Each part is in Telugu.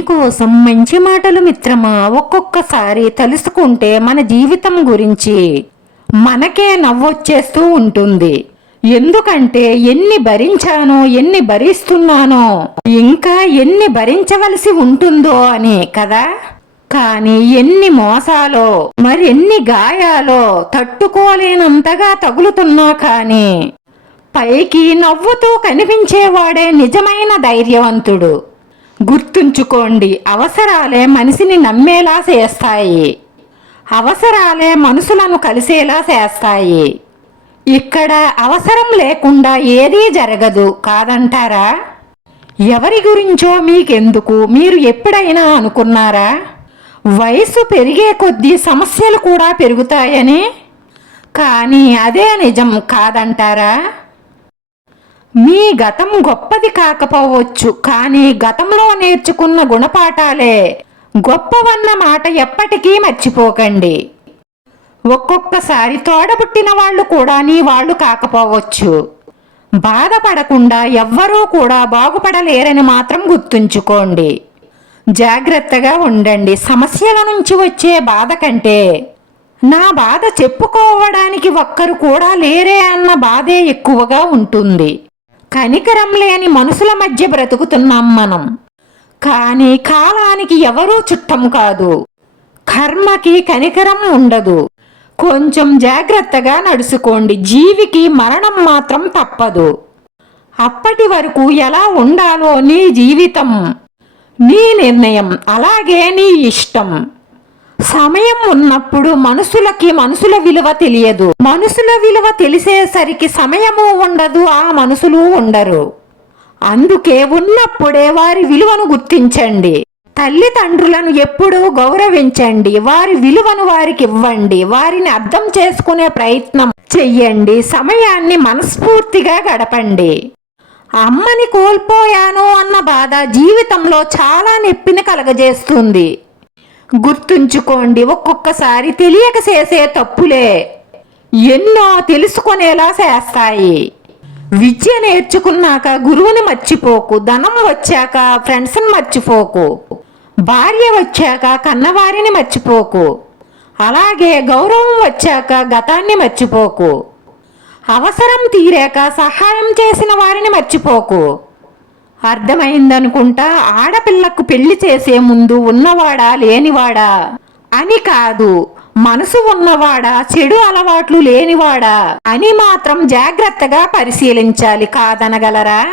నీకోసం మంచి మాటలు మిత్రమా? ఒక్కొక్కసారి తలుసుకుంటే మన జీవితం గురించి మనకే నవ్వొచ్చేస్తూ ఉంటుంది. ఎందుకంటే ఎన్ని భరించానో ఎన్ని భరిస్తున్నానో ఇంకా ఎన్ని భరించవలసి ఉంటుందో అని కదా? కానీ ఎన్ని మోసాలో మరెన్ని గాయాలో తట్టుకోలేనంతగా తగులుతున్నా కానీ పైకి నవ్వుతూ కనిపించేవాడే నిజమైన ధైర్యవంతుడు. గుర్తుంచుకోండి అవసరాలే మనిషిని నమ్మేలా చేస్తాయి. అవసరాలే మనుషులను కలిసేలా చేస్తాయి. ఇక్కడ అవసరం లేకుండా ఏదీ జరగదు కాదంటారా? ఎవరి గురించో మీకెందుకు? మీరు ఎప్పుడైనా అనుకున్నారా? వయసు పెరిగే కొద్దీ సమస్యలు కూడా పెరుగుతాయని? కానీ అదే నిజం కాదంటారా? మీ గతం గొప్పది కాకపోవచ్చు కానీ గతంలో నేర్చుకున్న గుణపాఠాలే. గొప్పవన్న మాట ఎప్పటికీ మర్చిపోకండి. ఒక్కొక్కసారి తోడబుట్టిన వాళ్ళు కూడా నీ వాళ్ళు కాకపోవచ్చు. బాధపడకుండా ఎవ్వరూ కూడా బాగుపడలేరని మాత్రం గుర్తుంచుకోండి. జాగ్రత్తగా ఉండండి. సమస్యల నుంచి వచ్చే బాధ కంటే నా బాధ చెప్పుకోవడానికి ఒక్కరు కూడా లేరే అన్న బాధే ఎక్కువగా ఉంటుంది. కనికరం లేని మనుషుల మధ్య బ్రతుకుతున్నాం మనం. కానీ కాలానికి ఎవరూ చుట్టం కాదు. కర్మకి కనికరం ఉండదు. కొంచెం జాగ్రత్తగా నడుచుకోండి. జీవికి మరణం మాత్రం తప్పదు. అప్పటి వరకు ఎలా ఉండాలో నీ జీవితం నీ నిర్ణయం అలాగే నీ ఇష్టం. సమయం ఉన్నప్పుడు మనుషులకి మనుషుల విలువ తెలియదు. మనుషుల విలువ తెలిసేసరికి సమయము ఉండదు ఆ మనుషులు ఉండరు. అందుకే ఉన్నప్పుడే వారి విలువను గుర్తించండి. తల్లిదండ్రులను ఎప్పుడూ గౌరవించండి. వారి విలువను వారికి ఇవ్వండి. వారిని అర్థం చేసుకునే ప్రయత్నం చెయ్యండి. సమయాన్ని మనస్ఫూర్తిగా గడపండి. అమ్మని కోల్పోయాను అన్న బాధ జీవితంలో చాలా నొప్పిని కలగజేస్తుంది. గుర్తుంచుకోండి ఒక్కొక్కసారి తెలియక చేసే తప్పులే. ఎన్నో తెలుసుకునేలా చేస్తాయి. విద్య నేర్చుకున్నాక గురువుని మర్చిపోకు ధనం వచ్చాక ఫ్రెండ్స్ని మర్చిపోకు భార్య వచ్చాక కన్నవారిని మర్చిపోకు అలాగే గౌరవం వచ్చాక గతాన్ని మర్చిపోకు అవసరం తీరాక సహాయం చేసిన వారిని మర్చిపోకు. అర్థమైందనుకుంటా ఆడపిల్లకు పెళ్ళి చేసే ముందు ఉన్నవాడా లేనివాడా? అని కాదు మనసు ఉన్నవాడా చెడు అలవాట్లు లేనివాడా? అని మాత్రం జాగ్రత్తగా పరిశీలించాలి కాదనగలరా?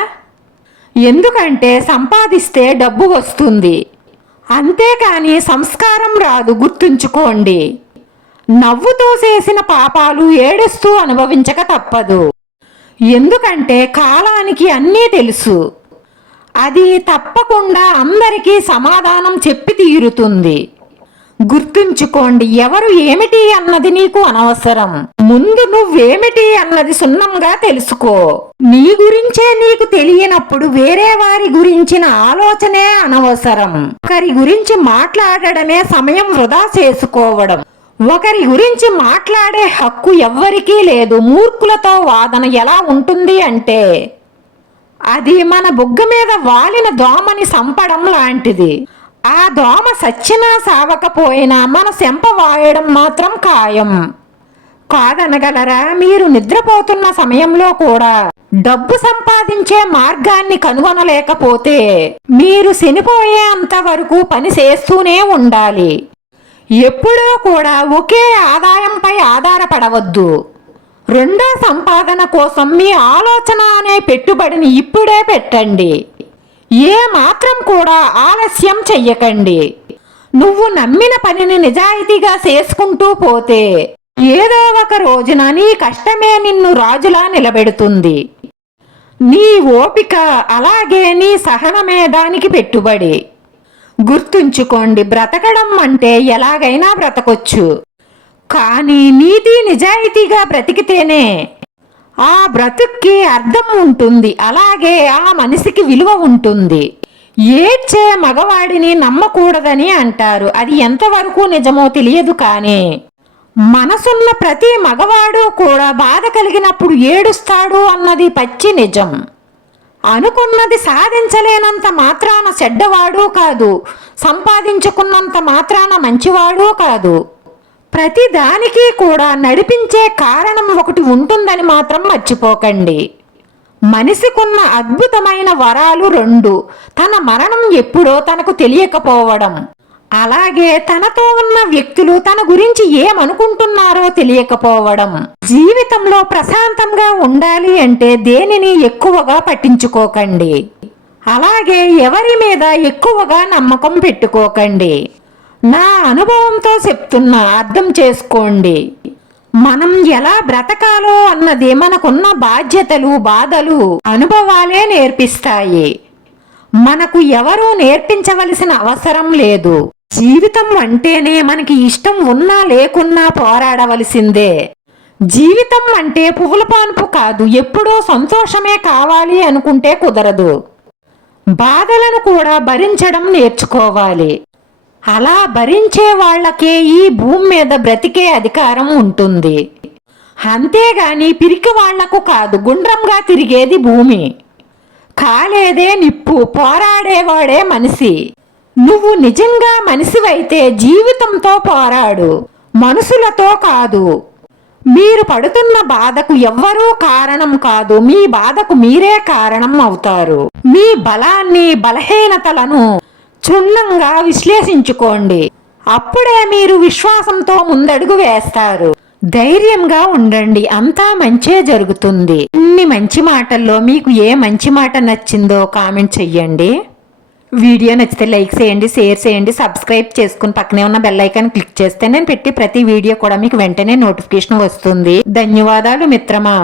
ఎందుకంటే సంపాదిస్తే డబ్బు వస్తుంది. అంతేకాని సంస్కారం రాదు గుర్తుంచుకోండి. నవ్వుతూ చేసిన పాపాలు ఏడుస్తూ అనుభవించక తప్పదు. ఎందుకంటే కాలానికి అన్నీ తెలుసు. అది తప్పకుండా అందరికీ సమాధానం చెప్పి తీరుతుంది. గుర్తుంచుకోండి ఎవరు ఏమిటి అన్నది నీకు అనవసరం. ముందు నువ్వేమిటి అన్నది సున్నంగా తెలుసుకో. నీ గురించే నీకు తెలియనప్పుడు వేరే వారి గురించిన ఆలోచనే అనవసరం. ఒకరి గురించి మాట్లాడడమే సమయం వృధా చేసుకోవడం. ఒకరి గురించి మాట్లాడే హక్కు ఎవ్వరికీ లేదు. మూర్ఖులతో వాదన ఎలా ఉంటుంది అంటే అది మన బుగ్గ మీద వాలిన దోమని సంపడం లాంటిది. ఆ దోమ సచ్చినా సావకపోయినా మన శంప వాయడం మాత్రం ఖాయం. కాదనగలరా? మీరు నిద్రపోతున్న సమయంలో కూడా డబ్బు సంపాదించే మార్గాన్ని కనుగొనలేకపోతే మీరు చనిపోయేంత వరకు పని చేస్తూనే ఉండాలి. ఎప్పుడూ కూడా ఒకే ఆదాయంపై ఆధారపడవద్దు. రెండో సంపాదన కోసం మీ ఆలోచన అనే పెట్టుబడిని ఇప్పుడే పెట్టండి. ఏ మాత్రం కూడా ఆలస్యం చెయ్యకండి. నువ్వు నమ్మిన పనిని నిజాయితీగా చేసుకుంటూ పోతే ఏదో ఒక రోజున నీ కష్టమే నిన్ను రాజులా నిలబెడుతుంది. నీ ఓపిక అలాగే నీ సహనమే దానికి పెట్టుబడి. గుర్తుంచుకోండి బ్రతకడం అంటే ఎలాగైనా బ్రతకొచ్చు. కానీ నీతి నిజాయితీగా బ్రతికితేనే ఆ బ్రతుక్కి అర్థం ఉంటుంది. అలాగే ఆ మనిషికి విలువ ఉంటుంది. ఏడ్చే మగవాడిని నమ్మకూడదని అంటారు. అది ఎంతవరకు నిజమో తెలియదు కానీ మనసున్న ప్రతి మగవాడు కూడా బాధ కలిగినప్పుడు ఏడుస్తాడు అన్నది పచ్చి నిజం. అనుకున్నది సాధించలేనంత మాత్రాన చెడ్డవాడు కాదు. సంపాదించుకున్నంత మాత్రాన మంచివాడు కాదు. ప్రతి దానికి కూడా నడిపించే కారణం ఒకటి ఉంటుందని మాత్రం మర్చిపోకండి. మనిషికున్న అద్భుతమైన వరాలు రెండు. తన మరణం ఎప్పుడో తనకు తెలియకపోవడం. అలాగే తనతో ఉన్న వ్యక్తులు తన గురించి ఏమనుకుంటున్నారో తెలియకపోవడం. జీవితంలో ప్రశాంతంగా ఉండాలి అంటే దేనిని ఎక్కువగా పట్టించుకోకండి. అలాగే ఎవరి మీద ఎక్కువగా నమ్మకం పెట్టుకోకండి. నా అనుభవంతో చెప్తున్నా అర్థం చేసుకోండి. మనం ఎలా బ్రతకాలో అన్నది మనకున్న బాధ్యతలు బాధలు అనుభవాలే నేర్పిస్తాయి. మనకు ఎవరూ నేర్పించవలసిన అవసరం లేదు. జీవితం అంటేనే మనకి ఇష్టం ఉన్నా లేకున్నా పోరాడవలసిందే. జీవితం అంటే పువ్వుల పాన్పు కాదు ఎప్పుడూ సంతోషమే కావాలి అనుకుంటే కుదరదు. బాధలను కూడా భరించడం నేర్చుకోవాలి. అలా భరించే వాళ్ళకే ఈ భూమి మీద బ్రతికే అధికారం ఉంటుంది. అంతేగాని పిరికి వాళ్ళకు కాదు గుండ్రంగా తిరిగేది భూమి. కాలేదే నిప్పు పోరాడేవాడే మనిషి. నువ్వు నిజంగా మనిషివైతే జీవితంతో పోరాడు మనుషులతో కాదు. మీరు పడుతున్న బాధకు ఎవ్వరూ కారణం కాదు మీ బాధకు మీరే కారణం అవుతారు. మీ బలాన్ని బలహీనతలను క్షుణ్ణంగా విశ్లేషించుకోండి. అప్పుడే మీరు విశ్వాసంతో ముందడుగు వేస్తారు. ధైర్యంగా ఉండండి. అంతా మంచే జరుగుతుంది. ఇన్ని మంచి మాటల్లో మీకు ఏ మంచి మాట నచ్చిందో కామెంట్ చెయ్యండి. వీడియో నచ్చితే లైక్ చేయండి షేర్ చేయండి సబ్స్క్రైబ్ చేసుకుని పక్కనే ఉన్న బెల్ ఐకాన్ క్లిక్ చేస్తే నేను పెట్టి ప్రతి వీడియో కూడా మీకు వెంటనే నోటిఫికేషన్ వస్తుంది. ధన్యవాదాలు మిత్రమా.